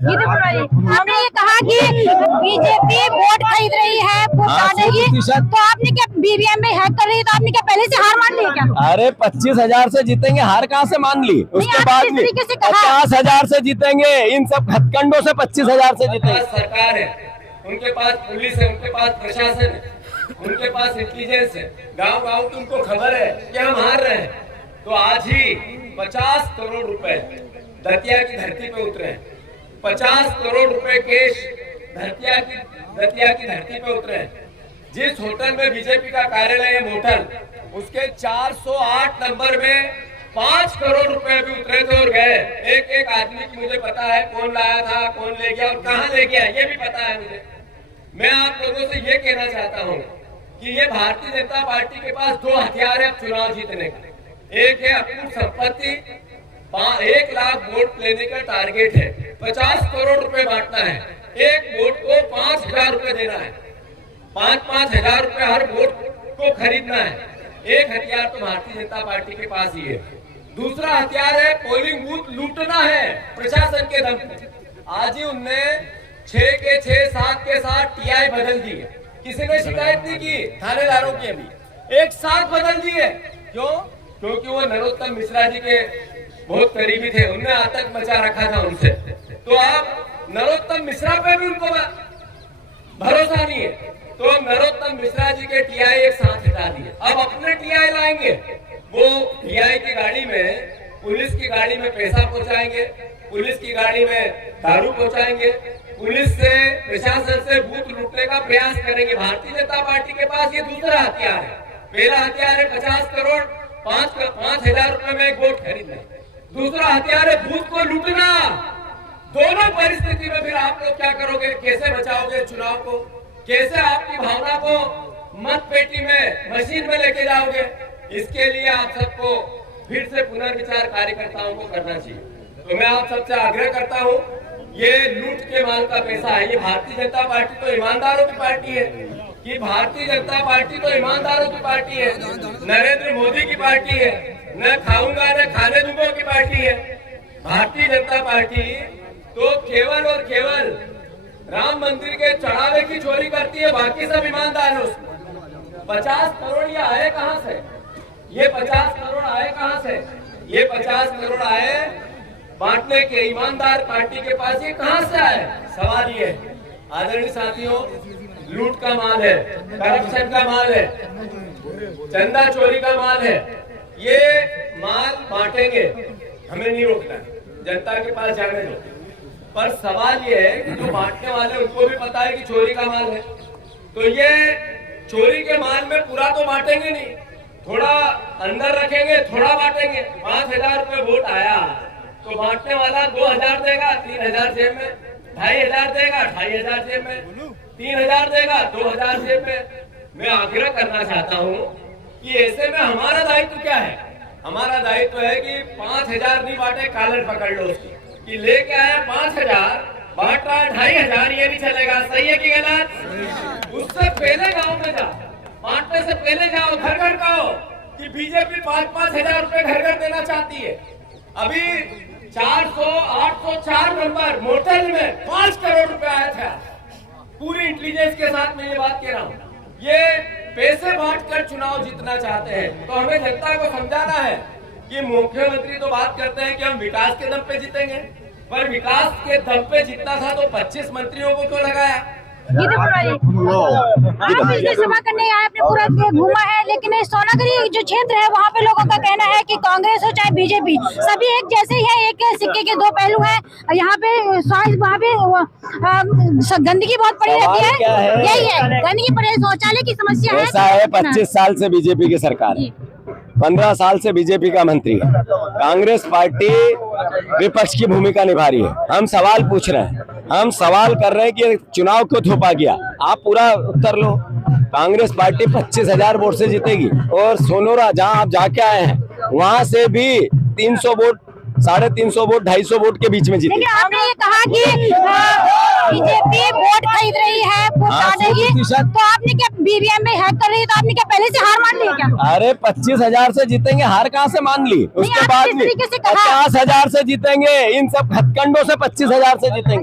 आपने ये कहा कि बीजेपी वोट खरीद रही है तो आपने क्या बीवीएम में हैक कर रही है, तो आपने क्या पहले से हार मान ली है क्या? अरे 25,000 से जीतेंगे, हार कहाँ से मान ली? उसके बाद भी 50,000 से जीतेंगे, इन सब हथकंडों से 25,000 से जीतेंगे। सरकार है, उनके पास पुलिस है, उनके पास प्रशासन है, उनके पास इंटेलिजेंस है, गांव गांव की उनको खबर है कि हम हार रहे हैं। तो आज ही 50 करोड़ रुपए दतिया की धरती पे उतरे हैं। 50 करोड़ रुपए केश दतिया की धरती पे उतरे हैं। जिस होटल में बीजेपी का कार्यालय है मोटल, उसके 408 नंबर में 5 करोड़ रुपए भी उतरे थे और गए। एक एक आदमी की मुझे पता है कौन लाया था, कौन ले गया और कहां ले गया, ये भी पता है मुझे। मैं आप लोगों से ये कहना चाहता हूं कि ये भारतीय जनता पार्टी के पास दो हथियार है चुनाव जीतने का। एक है अपनी संपत्ति, 1 लाख वोट लेने का टारगेट है, 50 करोड़ रुपए बांटना है, एक वोट को 5,000 रुपए देना है, 5-5 हजार रुपए हर वोट को खरीदना है। एक हथियार तो भारतीय जनता पार्टी के पास ही है। दूसरा हथियार है पोलिंग बूथ लूटना है प्रशासन के दम पे। आज ही उनने 6 के 6, 7 के 7 टीआई बदल दी है। किसी ने शिकायत नहीं की, थानेदारों की अभी एक साथ बदल दी है। क्यों? क्योंकि वो नरोत्तम मिश्रा जी के बहुत करीबी थे, उनने आतंक मचा रखा था उनसे। तो आप नरोत्तम मिश्रा पे भी उनको भरोसा नहीं है, तो नरोत्तम मिश्रा जी के टीआई एक साथ हटा दिए। अब अपने टीआई लाएंगे, वो टीआई की गाड़ी में, पुलिस की गाड़ी में पैसा पहुंचाएंगे, पुलिस की गाड़ी में दारू पहुंचाएंगे, पुलिस से प्रशासन से बूथ लूटने का प्रयास करेंगे। भारतीय जनता पार्टी के पास ये दूसरा हथियार है। पहला हथियार है 50 करोड़ 5,000 रुपए में एक वोट खरीदना। दूसरा हथियार है बूथ को लूटना। दोनों परिस्थिति में फिर आप लोग क्या करोगे? कैसे बचाओगे चुनाव को? कैसे आपकी भावना को मत पेटी में, मशीन में लेके जाओगे? इसके लिए आप सबको फिर से पुनर्विचार कार्यकर्ताओं को करना चाहिए। तो मैं आप सबसे आग्रह करता हूं, ये लूट के माल का पैसा है। ये भारतीय जनता पार्टी तो ईमानदारों की पार्टी है, कि भारतीय जनता पार्टी तो ईमानदारों की पार्टी है, नरेंद्र मोदी की पार्टी है, न खाऊंगा न खाने दूंगा की पार्टी है। भारतीय जनता पार्टी तो केवल और केवल राम मंदिर के चढ़ावे की चोरी करती है, बाकी सब ईमानदार है उसमें। 50 करोड़ ये आए कहां से? ये 50 करोड़ आए कहां से? ये 50 करोड़ आए बांटने के ईमानदार पार्टी के पास, ये कहां से आए? सवाल ये आदरणीय साथियों, लूट का माल है, करप्शन का माल है, चंदा चोरी का माल है। ये माल बांटेंगे, हमें नहीं रोकना, जनता के पास जाने दो। पर सवाल ये है कि जो बांटने वाले उनको भी पता है कि चोरी का माल है, तो ये चोरी के माल में पूरा तो बांटेंगे नहीं, थोड़ा अंदर रखेंगे, थोड़ा बांटेंगे। 5,000 रुपए वोट आया तो बांटने वाला 2,000 देगा, 3,000 जेब में, 2,500 देगा, 2,500 जेब में, 3,000 देगा, 2,000 जेब में। मैं आग्रह करना चाहता हूँ कि ऐसे में हमारा दायित्व क्या है? हमारा दायित्व है कि 5,000 नहीं बांटे, कॉलर पकड़ लो उसकी, कि लेके आया 5,000, बांट रहा 2,500, ये भी चलेगा। सही है कि गलत? उससे पहले गांव में जाओ, बांटने से पहले जाओ, घर घर कहो कि बीजेपी 5-5 हजार रुपए घर घर देना चाहती है। अभी 404 नंबर मोटल में 5 करोड़ रुपए आया था। पूरी इंटेलिजेंस के साथ मैं ये बात कह रहा हूँ। ये पैसे बांटकर चुनाव जीतना चाहते हैं, तो हमें जनता को समझाना है कि मुख्यमंत्री तो बात करते हैं कि हम विकास के दम पे जीतेंगे, पर विकास के दम पे जीतना था तो 25 मंत्रियों को क्यों लगाया? आप पिछली सभा करने आए, आपने पूरा घूमा है, लेकिन सोनागढ़ी जो क्षेत्र है वहाँ पे लोगों का कहना है कि कांग्रेस हो चाहे बीजेपी, सभी एक जैसे ही है, एक सिक्के के दो पहलू हैं। यहाँ पे वहाँ पे गंदगी बहुत पड़ी रहती है, यही है गंदगी पड़ी, शौचालय की समस्या है। ऐसा है 25 साल से बीजेपी की सरकार है, 15 साल से बीजेपी का मंत्री है, कांग्रेस पार्टी विपक्ष की भूमिका निभा रही है। हम सवाल पूछ रहे हैं, हम सवाल कर रहे हैं कि चुनाव क्यों थोपा गया? आप पूरा उत्तर लो। कांग्रेस पार्टी 25,000 वोट से जीतेगी, और सोनोरा जहां आप जाके आए हैं वहां से भी 300 वोट, 350 वोट, 250 वोट के बीच में जीतेगी। आपने ये कहा कि बीजेपी वोट खरीद रही है, तो आपने क्या बीवीएम में हैक कर रही है, तो आपने क्या पहले से हार मान ली है क्या? अरे 25,000 से जीतेंगे, हार कहाँ से मान ली? उसके बाद भी 50,000 से जीतेंगे, इन सब हथकंडों से 25,000 से जीतेंगे।